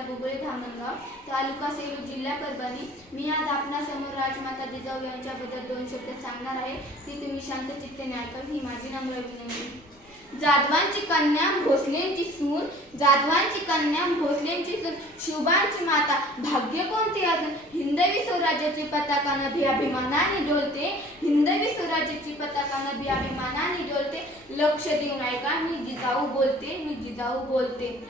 तालुका बुगुळे धामणगाव तालुका सेलू जिल्हा परभणी. मी आज आपणासमोर राजमाता जिजाऊ यांच्याबद्दल दोन शब्द सांगणार आहे. ती तुम्ही शांत चित्ते ऐकावी ही माझी नम्र विनंती. जाधवांची कन्या भोसलेंची सूर जाधवांची कन्या भोसलेंची सूर शुभांची माता भाग्य कोणते अजून? हिंदवी स्वराज्याची पताका नभी अभिमानाने डोलते. हिंदवी स्वराज्याची पताका नभी अभिमानाने डोलते. लक्ष देऊन ऐका मी जिजाऊ बोलते मी जिजाऊ बोलते.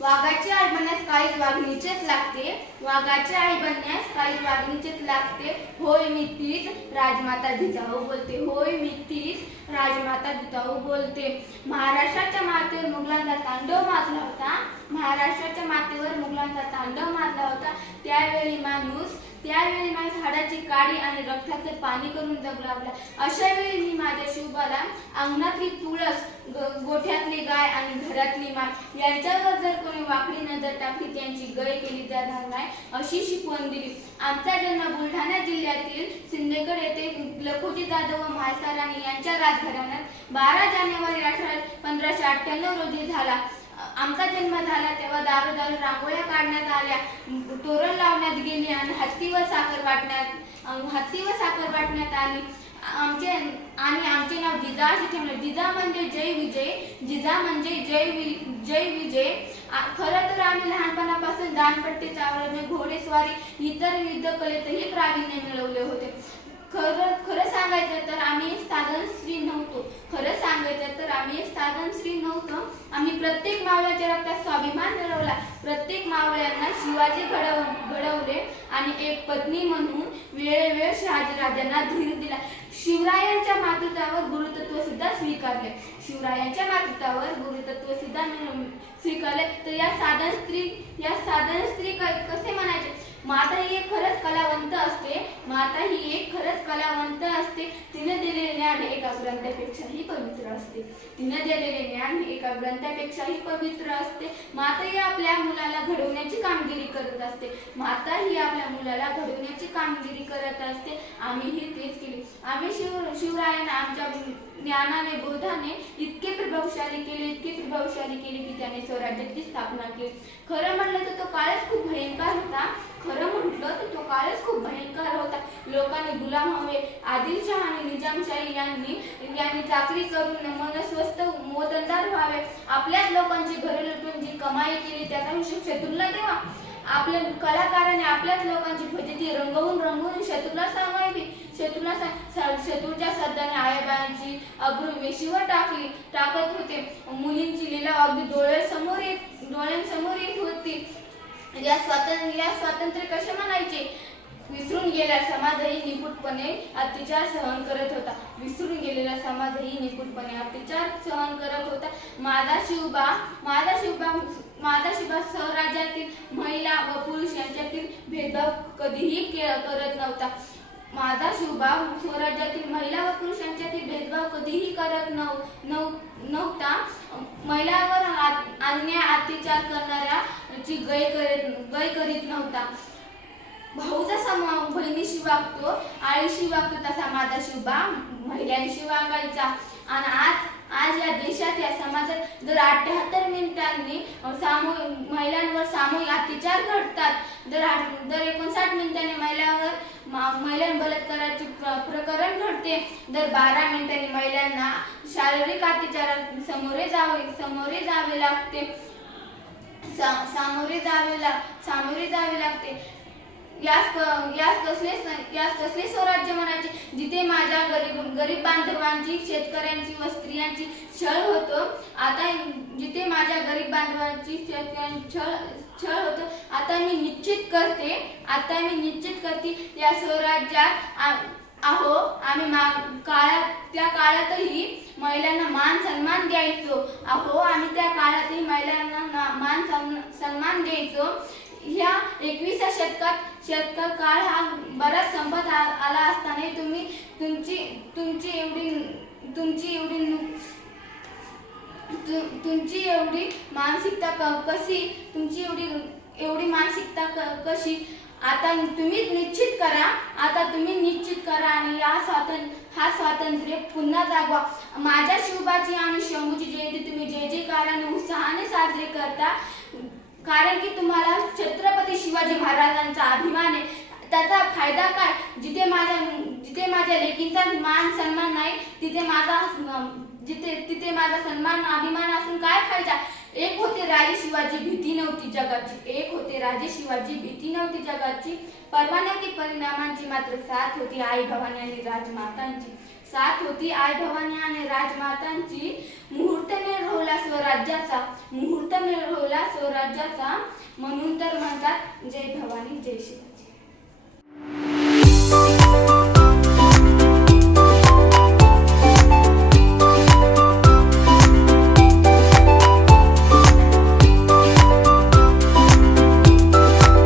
वाघाची आई बनण्यास काहीच वाघिणीचेच लागते. वाघाची आई बनण्यास काहीच वाघिणीचेच लागते. होय मी तीच राजमाता जिजाऊ बोलते. होय मी तीच राजमाता जिजाऊ बोलते. महाराष्ट्राच्या मातेवर मुघलांचा तांडव माजला होता. महाराष्ट्राच्या मातेवर मुघलांचा तांडव माजला होता. त्यावेळी माणूस त्यावेळी माझ्या हाडाची काडी आणि रक्ताचे पाणी करून जगू लागला. अशा वेळी मी माझ्या शिवबाला अंगणातली तुळस आणि माय. यांच्यावर जर कोणी वाकडी नजर टाकली त्यांची गय केली जाणार नाही अशी शिकवण दिली. आमचा जन्म बुलढाणा जिल्ह्यातील सिंदेगड येथे लखोजी जाधव व म्हाळसा राणी यांच्या राजघराण्यात बारा जानेवारी अठरा पंधराशे अठ्ठ्याण्णव रोजी झाला. आमचा जन्म झाला तेव्हा दारू रांगोळ्या काढण्यात आल्या. तोरण लावण्यात गेली आणि हत्तीवर साखर वाटण्यात अं, हत्तीवर साखर वाटण्यात आली. आमचे आणि आमचे नाव जिजा असे ठेवले. जिजा म्हणजे जय विजय जिजा म्हणजे जय वि जय विजय. खरं तर आम्ही लहानपणापासून दानपट्टी चावरणे घोडेस्वारी इतर विविध कलेतही प्रावीण्य मिळवले होते. खरं खरं सांगायचं तर आम्ही साधन स्त्री नव्हतो. खरं सांगायचं तर आम्ही साधन स्त्री नव्हतो. आम्ही प्रत्येक मावळ्याच्या रक्तात स्वाभिमान मिळवला. प्रत्येक मावळ्यांना शिवाजी घडव घडवले आणि एक पत्नी म्हणून वेळोवेळ शहाजीराजांना धीर दिला. सुद्धा स्वीकारले. शिवरायांच्या मातृत्वावर गुरुतत्व सुद्धा स्वीकारले. तर या साधन स्त्री या साधन स्त्री कसे म्हणायचे? माता ही एक खरंच कलावंत असते. माता ही एक खरंच कलावंत असते. तिने दिलेले ज्ञान हे एका ग्रंथापेक्षाही पवित्र असते. तिने दिलेले ज्ञान हे एका ग्रंथापेक्षाही पवित्र असते. माता ही आपल्या मुलाला घडवण्याची कामगिरी करत असते. माता ही आपल्या मुलाला घडवण्याची कामगिरी करत असते. आम्हीही तेच केली. आम्ही शिव शिवरायांना आमच्या ज्ञानाने बोधाने केले प्रभावशाली की त्याने स्वराज्याची स्थापना केली. खरं म्हटलं तर तो काळच खूप भयंकर होता. खरं म्हटलं तर तो काळच खूप भयंकर होता. लोकांनी गुलाम हवे आदिलशाह आणि निजामशाही यांनी यांनी चाकरी करून मन स्वस्त मोदनदार व्हावे. आपल्याच लोकांची घरे लुटून जी कमाई केली त्याचा हिशोब शत्रूला देवा आपल्या कलाकाराने आपल्याच लोकांची फजिती रंगवून रंगवून शत्रूला सांगा शत्रूला शत्रूच्या सध्याने आयाबायांची अब्रू वेशीवर टाकली टाकत होते. मुलींची लीला अगदी डोळ्यासमोर येत डोळ्यांसमोर येत होती. या स्वातंत्र्य या स्वातंत्र्य कसे म्हणायचे? विसरून गेला समाजही निपुटपणे अत्याचार सहन करत होता. विसरून गेलेला समाजही निपुटपणे अत्याचार सहन करत होता. माझा शिवबा माझा शिवबा माझा शिवबा स्वराज्यातील महिला व पुरुष यांच्यातील भेदभाव कधीही के- करत नव्हता. माझा शिवबा स्वराज्यातील महिला व पुरुषांच्यातील भेदभाव कधीही करत नव नव्हता. महिलांवर आ- अन्याय अत्याचार करणाऱ्या ची गय करीत गय करीत नव्हता. भाऊ जसा बहिणीशी वागतो आईशी वागतो तसा माझा शिवबा महिलांशी वागायचा. आणि आज आज या देशात या समाजात दर अठ्याहत्तर मिनिटांनी सामूहिक महिलांवर सामूहिक अत्याचार घडतात. दर दर एकोणसाठ मिनिटांनी महिलांवर महिला बलात्काराचे प्रकरण घडते. दर बारा मिनिटांनी महिलांना शारीरिक अत्याचारात सामोरे जावे सामोरे जावे लागते. सा- सामोरे जावे लाग सामोरे जावे लागते. यास यास कसले यास कसले स्वराज्य म्हणायचे? गरीब बांधवांची शेतकऱ्यांची व स्त्रियांची छळ होतो. आता जिथे माझ्या गरीब बांधवांची शेतकऱ्यांची छळ छळ होतो आता मी निश्चित करते आता मी निश्चित करते या स्वराज्यात आहो आम्ही मा काळात त्या काळातही महिलांना मान सन्मान द्यायचो. अहो आम्ही त्या काळातही महिलांना मान सन्मान द्यायचो. ह्या एकवीसच्या शतकात शतकाळ काळ हा बराच संपत आ- आला असताना तुम्ही तुमची तुमची एवढी तुमची एवढी तु- तुमची एवढी मानसिकता क- कशी तुमची एवढी एवढी मानसिकता क- कशी आता तुम्ही निश्चित करा आता तुम्ही निश्चित करा आणि या स्वातंत्र्य हा स्वातंत्र्य पुन्हा जागवा माझ्या शिवबाची आणि शंभूची जयंती तुम्ही जय जयकाराने उत्साहाने साजरी करता. कारण की तुम्हाला छत्रपती शिवाजी महाराजांचा अभिमान आहे. त्याचा फायदा काय? जिथे माझ्या जिथे माझ्या लेकींचा मान सन्मान नाही तिथे माझा जिथे तिथे माझा सन्मान अभिमान असून काय फायदा? एक होते राजे शिवाजी भीती नव्हती जगाची. एक होते राजे शिवाजी भीती नव्हती जगाची. परवा परिणामांची मात्र साथ होती आई भवानी आणि राजमातांची. साथ होती आई भवानी आणि राजमातांची. मुहूर्त मिळवला स्वराज्याचा. मुहूर्त मिळवला स्वराज्याचा म्हणून तर म्हणतात जय भवानी जय शिवाजी.